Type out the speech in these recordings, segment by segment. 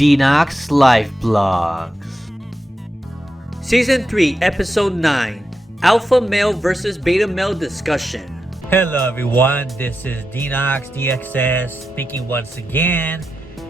Denox Life Blogs. Season 3, Episode 9, Alpha Male versus Beta Male Discussion. Hello everyone, this is Denox DXS speaking once again,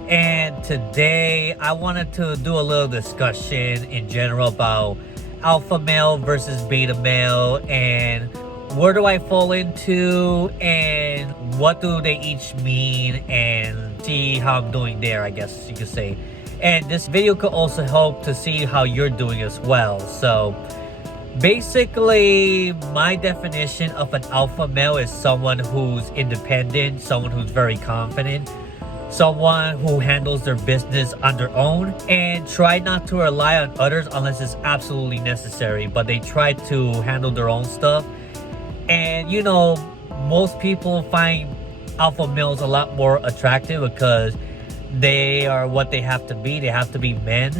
and today I wanted to do a little discussion in general about alpha male versus beta male and where do I fall into and what do they each mean, and see how I'm doing there, I guess you could say. And this video could also help to see how you're doing as well. So basically, my definition of an alpha male is someone who's independent, someone who's very confident, someone who handles their business on their own and try not to rely on others unless it's absolutely necessary, but they try to handle their own stuff. And you know, most people find alpha males a lot more attractive because they are what they have to be. They have to be men.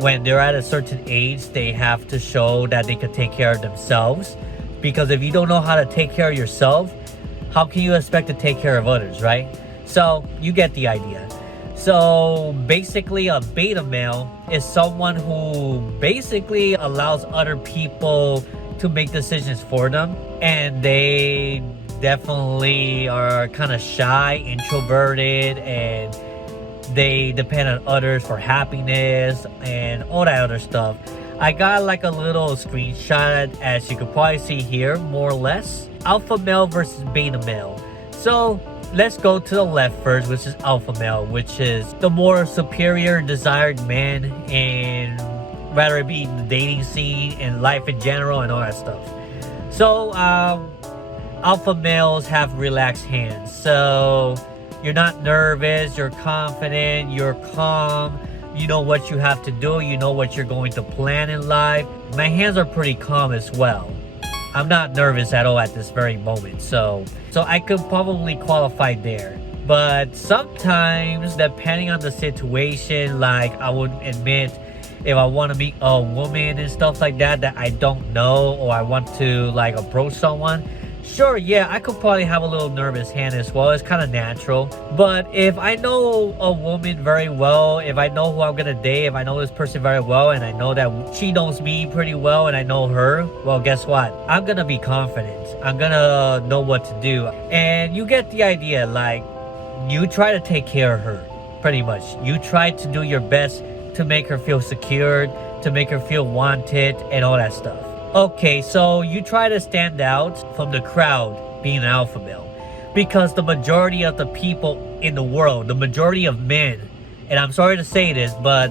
When they're at a certain age, they have to show that they can take care of themselves, because if you don't know how to take care of yourself, how can you expect to take care of others, right? So you get the idea. So basically, a beta male is someone who basically allows other people to make decisions for them, and they definitely are kind of shy, introverted, and they depend on others for happiness and all that other stuff. I got like a little screenshot, as you can probably see here, more or less. Alpha male versus beta male. So let's go to the left first, which is alpha male, which is the more superior desired man in, rather it be in the dating scene and life in general and all that stuff. So alpha males have relaxed hands. So you're not nervous, you're confident, you're calm, you know what you have to do, you know what you're going to plan in life. My hands are pretty calm as well. I'm not nervous at all at this very moment, so I could probably qualify there. But sometimes, depending on the situation, like I would admit, if I want to meet a woman and stuff like that I don't know, or I want to like approach someone, sure, yeah, I could probably have a little nervous hand as well. It's kind of natural. But if I know a woman very well, if I know who I'm gonna date, if I know this person very well, and I know that she knows me pretty well and I know her, well, guess what? I'm gonna be confident. I'm gonna know what to do. And you get the idea. Like, you try to take care of her, pretty much. You try to do your best to make her feel secured, to make her feel wanted, and all that stuff. Okay, so you try to stand out from the crowd being an alpha male, because the majority of the people in the world, the majority of men, and I'm sorry to say this, but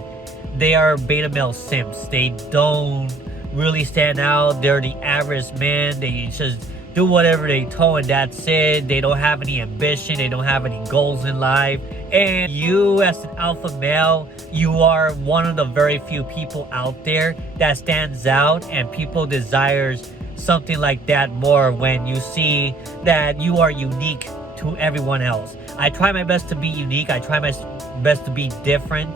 they are beta male simps. They don't really stand out. They're the average man. They just do whatever they told and that's it. They don't have any ambition. They don't have any goals in life. And you, as an alpha male, you are one of the very few people out there that stands out, and people desires something like that more when you see that you are unique to everyone else. I try my best to be unique. I try my best to be different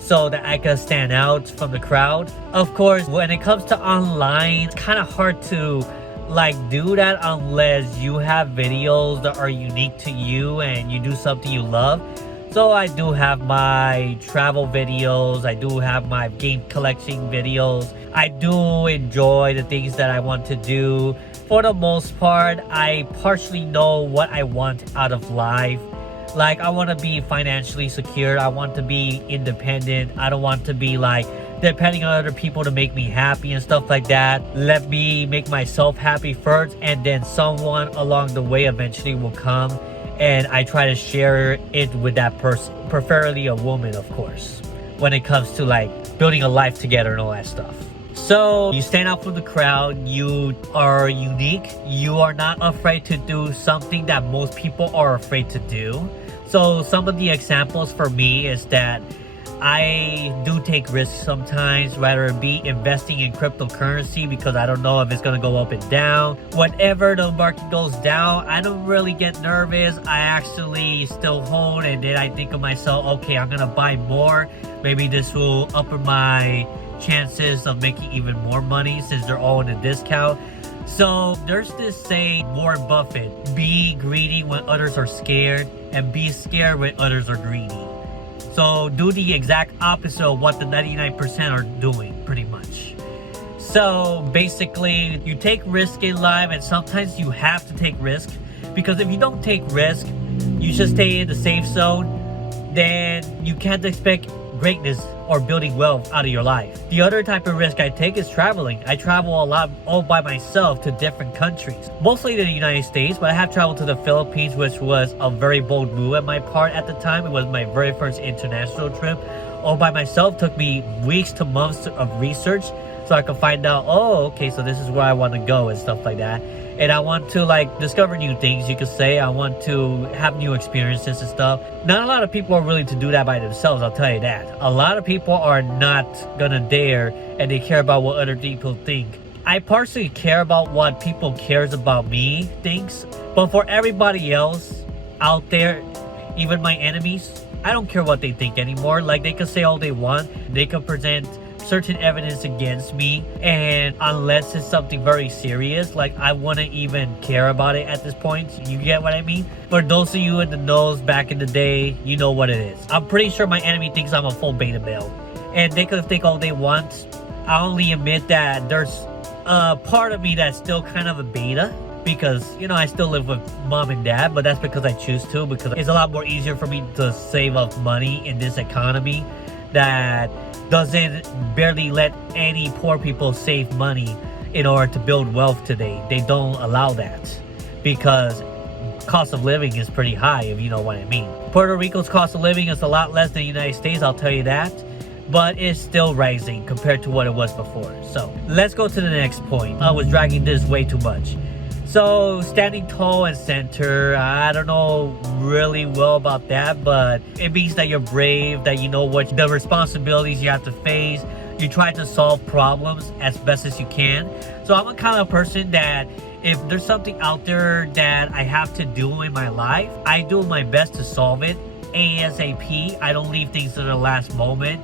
so that I can stand out from the crowd. Of course, when it comes to online, it's kind of hard to like do that unless you have videos that are unique to you and you do something you love. So I do have my travel videos, I do have my game collection videos. I do enjoy the things that I want to do. For the most part, I partially know what I want out of life. Like, I want to be financially secure, I want to be independent, I don't want to be like depending on other people to make me happy and stuff like that. Let me make myself happy first, and then someone along the way eventually will come, and I try to share it with that person, preferably a woman, of course, when it comes to like building a life together and all that stuff. So you stand out from the crowd, you are unique, you are not afraid to do something that most people are afraid to do. So some of the examples for me is that I do take risks sometimes, rather it be investing in cryptocurrency, because I don't know if it's going to go up and down. Whenever the market goes down, I don't really get nervous. I actually still hold, and then I think of myself, okay, I'm going to buy more. Maybe this will upper my chances of making even more money since they're all in a discount. So there's this saying, Warren Buffett, be greedy when others are scared and be scared when others are greedy. So do the exact opposite of what the 99% are doing, pretty much. So basically, you take risk in life, and sometimes you have to take risk, because if you don't take risk, you just stay in the safe zone, then you can't expect greatness or building wealth out of your life. The other type of risk I take is traveling. I travel a lot all by myself to different countries, mostly to the United States, but I have traveled to the Philippines, which was a very bold move on my part at the time. It was my very first international trip. All by myself. Took me weeks to months of research so I could find out, oh, okay, so this is where I want to go and stuff like that. And I want to like discover new things, you could say. I want to have new experiences and stuff. Not a lot of people are willing to do that by themselves, I'll tell you that. A lot of people are not gonna dare, and they care about what other people think. I partially care about what people cares about me thinks, but for everybody else out there, even my enemies, I don't care what they think anymore. Like, they can say all they want, they can present certain evidence against me, and unless it's something very serious, like, I wouldn't even care about it at this point. You get what I mean? For those of you in the knows back in the day, you know what it is. I'm pretty sure my enemy thinks I'm a full beta male, and they could think all they want. I only admit that there's a part of me that's still kind of a beta, because, you know, I still live with mom and dad, but that's because I choose to, because it's a lot more easier for me to save up money in this economy that doesn't barely let any poor people save money in order to build wealth today. They don't allow that because cost of living is pretty high, if you know what I mean. Puerto Rico's cost of living is a lot less than the United States, I'll tell you that, but it's still rising compared to what it was before. So let's go to the next point. I was dragging this way too much. So standing tall and center, I don't know really well about that, but it means that you're brave, that you know what the responsibilities you have to face. You try to solve problems as best as you can. So I'm a kind of person that if there's something out there that I have to do in my life, I do my best to solve it ASAP. I don't leave things to the last moment.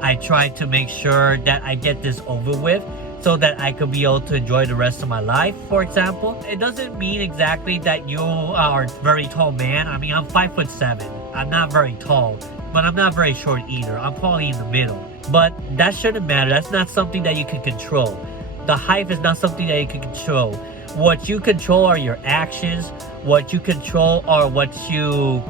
I try to make sure that I get this over with, so that I could be able to enjoy the rest of my life, for example. It doesn't mean exactly that you are a very tall man. I mean, I'm 5'7". I'm not very tall, but I'm not very short either. I'm probably in the middle. But that shouldn't matter. That's not something that you can control. The height is not something that you can control. What you control are your actions. What you control are what you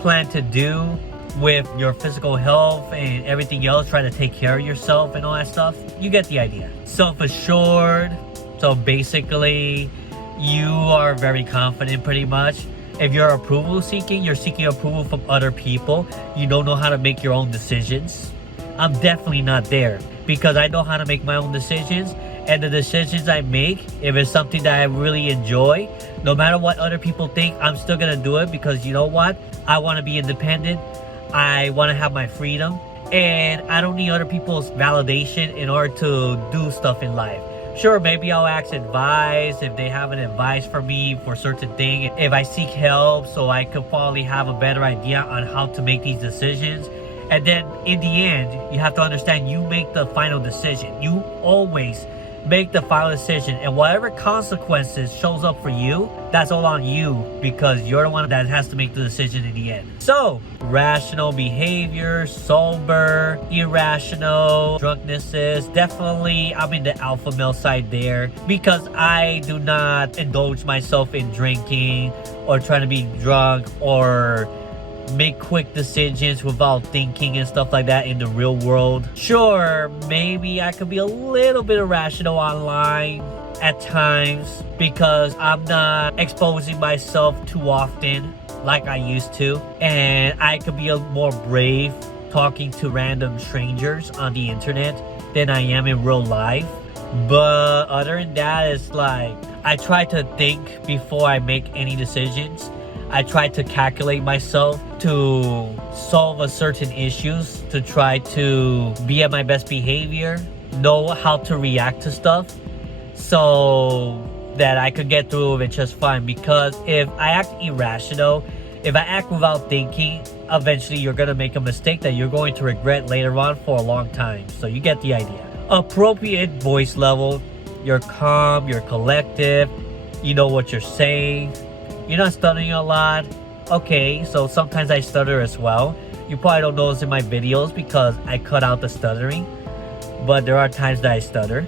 plan to do with your physical health and everything else, trying to take care of yourself and all that stuff. You get the idea. Self-assured. So basically, you are very confident pretty much. If you're approval seeking, you're seeking approval from other people. You don't know how to make your own decisions. I'm definitely not there, because I know how to make my own decisions. And the decisions I make, if it's something that I really enjoy, no matter what other people think, I'm still gonna do it, because you know what? I want to be independent. I want to have my freedom, and I don't need other people's validation in order to do stuff in life. Sure, maybe I'll ask advice if they have an advice for me for certain thing. If I seek help, so I could probably have a better idea on how to make these decisions. And then in the end, you have to understand, you make the final decision. You always make the final decision, and whatever consequences shows up for you, that's all on you, because you're the one that has to make the decision in the end. So rational behavior, sober, irrational, drunkenness is definitely, I'm in the alpha male side there, because I do not indulge myself in drinking or trying to be drunk or make quick decisions without thinking and stuff like that in the real world. Sure, maybe I could be a little bit irrational online at times, because I'm not exposing myself too often like I used to, and I could be a more brave talking to random strangers on the internet than I am in real life. But other than that, it's like I try to think before I make any decisions. I try to calculate myself to solve a certain issues, to try to be at my best behavior, know how to react to stuff, so that I could get through with it just fine. Because if I act irrational, if I act without thinking, eventually you're gonna make a mistake that you're going to regret later on for a long time. So you get the idea. Appropriate voice level. You're calm, you're collective, you know what you're saying. You're not stuttering a lot. Okay, so sometimes I stutter as well. You probably don't notice in my videos because I cut out the stuttering, but there are times that I stutter.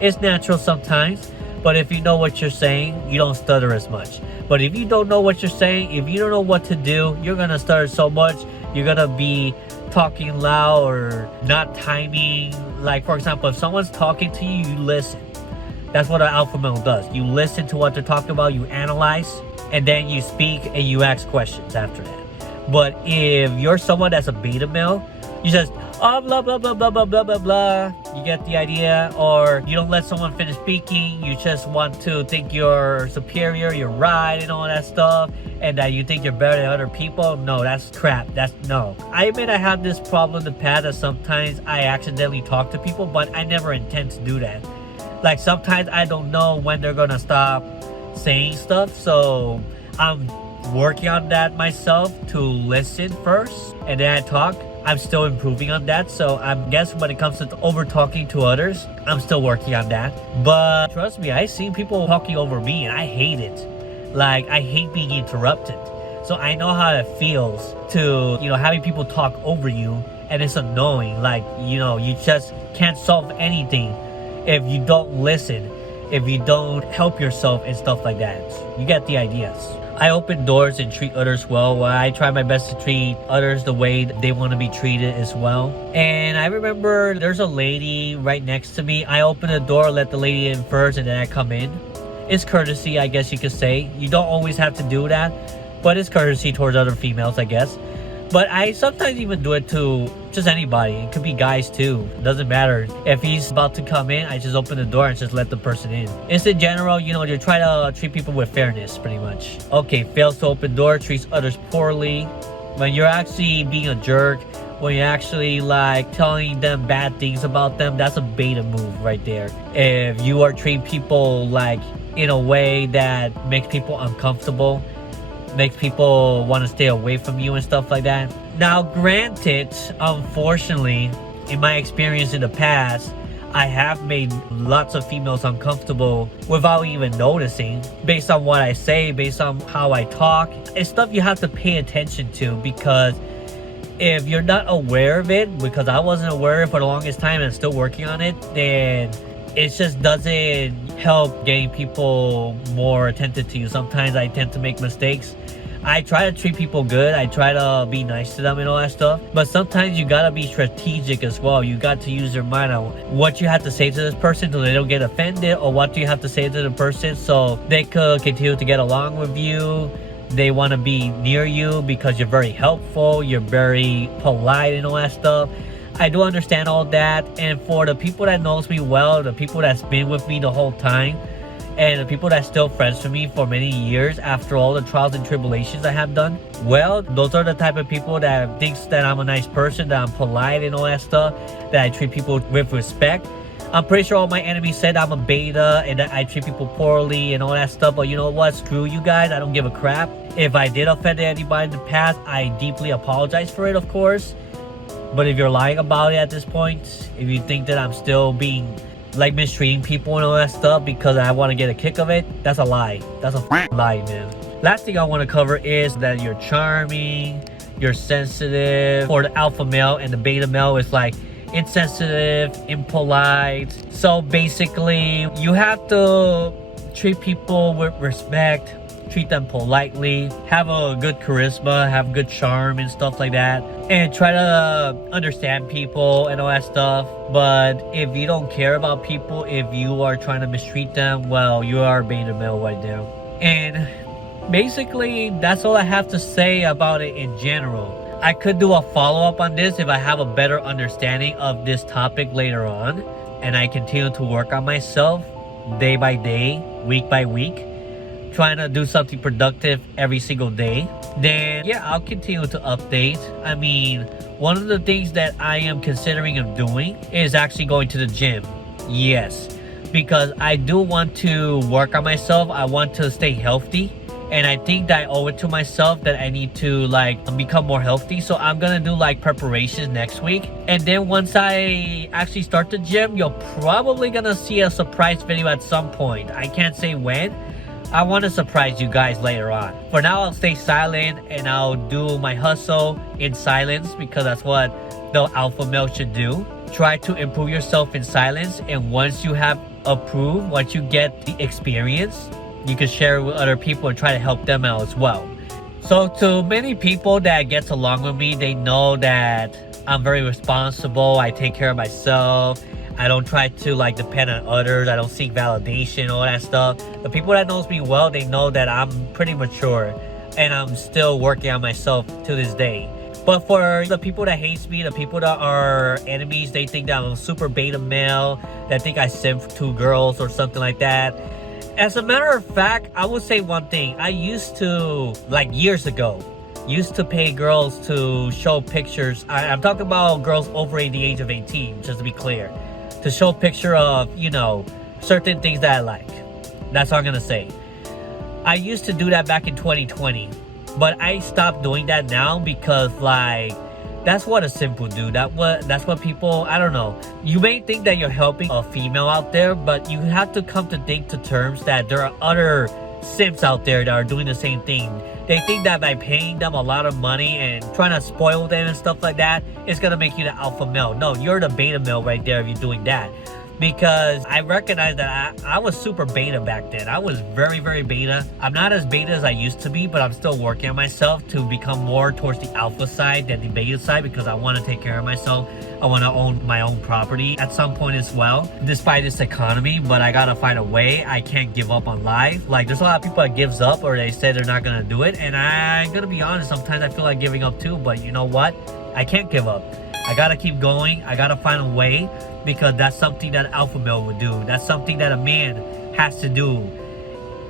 It's natural sometimes, but if you know what you're saying, you don't stutter as much. But if you don't know what you're saying, if you don't know what to do, you're gonna stutter so much. You're gonna be talking loud or not timing. Like, for example, if someone's talking to you, you listen. That's what an alpha male does. You listen to what they're talking about, you analyze, and then you speak and you ask questions after that. But if you're someone that's a beta male, you just blah blah blah blah blah blah blah blah. You get the idea. Or you don't let someone finish speaking. You just want to think you're superior, you're right, and all that stuff, and that you think you're better than other people. No, that's crap. That's no. I admit I have this problem in the past that sometimes I accidentally talk to people, but I never intend to do that. Like, sometimes I don't know when they're gonna stop saying stuff, so I'm working on that myself to listen first and then I talk. I'm still improving on that, so I guess when it comes to over talking to others, I'm still working on that. But trust me, I've seen people talking over me and I hate it. Like, I hate being interrupted. So I know how it feels to, having people talk over you, and it's annoying. Like, you just can't solve anything if you don't listen, if you don't help yourself and stuff like that. You get the ideas. I open doors and treat others well. I try my best to treat others the way they want to be treated as well. And I remember there's a lady right next to me. I open the door, let the lady in first, and then I come in. It's courtesy, I guess you could say. You don't always have to do that, but it's courtesy towards other females, I guess. But I sometimes even do it to just anybody. It could be guys too. Doesn't matter. If he's about to come in, I just open the door and just let the person in. It's in general, you try to treat people with fairness, pretty much. Okay, fails to open door, treats others poorly. When you're actually being a jerk, when you're actually like telling them bad things about them, that's a beta move right there. If you are treating people like in a way that makes people uncomfortable, makes people want to stay away from you and stuff like that. Now, granted, unfortunately, in my experience in the past, I have made lots of females uncomfortable without even noticing, based on what I say, based on how I talk. It's stuff you have to pay attention to, because if you're not aware of it, because I wasn't aware of it for the longest time and still working on it, then it just doesn't help getting people more attentive to you. Sometimes I tend to make mistakes. I try to treat people good. I try to be nice to them and all that stuff. But sometimes you gotta be strategic as well. You got to use your mind on what you have to say to this person so they don't get offended, or what do you have to say to the person so they could continue to get along with you. They want to be near you because you're very helpful, you're very polite and all that stuff. I do understand all that, and for the people that knows me well, the people that's been with me the whole time, and the people that's still friends with me for many years after all the trials and tribulations I have done, well, those are the type of people that thinks that I'm a nice person, that I'm polite and all that stuff, that I treat people with respect. I'm pretty sure all my enemies said I'm a beta and that I treat people poorly and all that stuff, but you know what? Screw you guys. I don't give a crap. If I did offend anybody in the past, I deeply apologize for it, of course. But if you're lying about it at this point, if you think that I'm still being like mistreating people and all that stuff because I want to get a kick of it, that's a lie. That's a lie, man. Last thing I want to cover is that you're charming, you're sensitive. For the alpha male, and the beta male is like insensitive, impolite. So basically, you have to treat people with respect, treat them politely, have a good charisma, have good charm and stuff like that, and try to understand people and all that stuff. But if you don't care about people, if you are trying to mistreat them, well, you are beta male right now. And basically, that's all I have to say about it in general. I could do a follow-up on this if I have a better understanding of this topic later on, and I continue to work on myself day by day, week by week, trying to do something productive every single day. Then yeah, I'll continue to update. I mean, one of the things that I am considering of doing is actually going to the gym. Yes, because I do want to work on myself. I want to stay healthy, and I think that I owe it to myself that I need to like become more healthy. So I'm gonna do like preparations next week, and then once I actually start the gym, you're probably gonna see a surprise video at some point. I can't say when, I want to surprise you guys later on. For now, I'll stay silent and I'll do my hustle in silence because that's what the alpha male should do. Try to improve yourself in silence, and once you have approved, once you get the experience, you can share it with other people and try to help them out as well. So to many people that gets along with me, they know that I'm very responsible. I take care of myself. I don't try to like depend on others. I don't seek validation, all that stuff. The people that knows me well, they know that I'm pretty mature and I'm still working on myself to this day. But for the people that hates me, the people that are enemies, they think that I'm a super beta male, that think I simp to girls or something like that. As a matter of fact, I would say one thing. I used to, like years ago, used to pay girls to show pictures. I'm talking about girls over the age of 18, just to be clear. To show a picture of, you know, certain things that I like. That's all I'm gonna say. I used to do that back in 2020. But I stopped doing that now because, like, that's what a simp would do. That's what people, I don't know. You may think that you're helping a female out there, but you have to come to think to terms that there are other simps out there that are doing the same thing. They think that by paying them a lot of money and trying to spoil them and stuff like that, it's gonna make you the alpha male. No, you're the beta male right there if you're doing that. Because I recognize that I was super beta back then. I was very, very beta. I'm not as beta as I used to be, but I'm still working on myself to become more towards the alpha side than the beta side because I want to take care of myself. I want to own my own property at some point as well, despite this economy, but I gotta find a way. I can't give up on life. Like, there's a lot of people that gives up or they say they're not gonna do it, and I'm gonna be honest, sometimes I feel like giving up too, but you know what? I can't give up. I gotta keep going. I gotta find a way because that's something that an alpha male would do. That's something that a man has to do,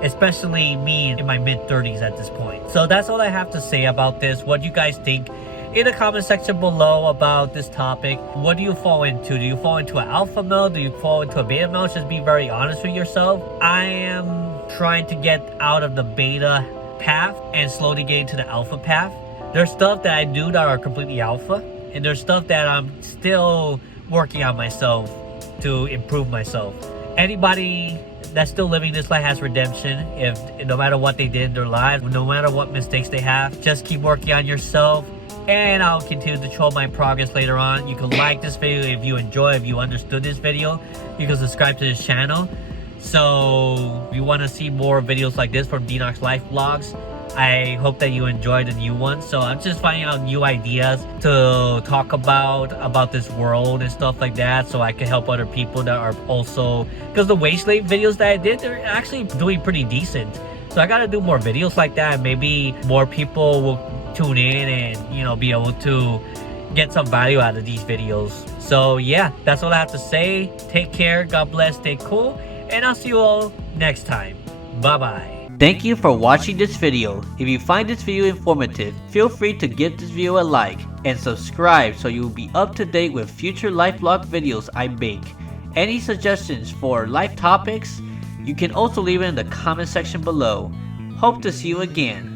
especially me in my mid-30s at this point. So that's all I have to say about this. What do you guys think? In the comment section below about this topic, what do you fall into? Do you fall into an alpha male? Do you fall into a beta male? Just be very honest with yourself. I am trying to get out of the beta path and slowly get into the alpha path. There's stuff that I do that are completely alpha, and there's stuff that I'm still working on myself to improve myself. Anybody that's still living this life has redemption. If no matter what they did in their lives, no matter what mistakes they have, just keep working on yourself, and I'll continue to show my progress later on. You can like this video if you enjoy, if you understood this video. You can subscribe to this channel. So if you want to see more videos like this from Denox Life Vlogs, I hope that you enjoyed the new one. So I'm just finding out new ideas to talk about this world and stuff like that, so I can help other people that are also, because the wage slave videos that I did, they're actually doing pretty decent. So I gotta do more videos like that, and maybe more people will tune in and, you know, be able to get some value out of these videos. So yeah, that's all I have to say. Take care, God bless, stay cool, and I'll see you all next time. Bye bye. Thank you for watching this video. If you find this video informative, feel free to give this video a like and subscribe so you will be up to date with future life vlog videos I make. Any suggestions for life topics, you can also leave it in the comment section below. Hope to see you again.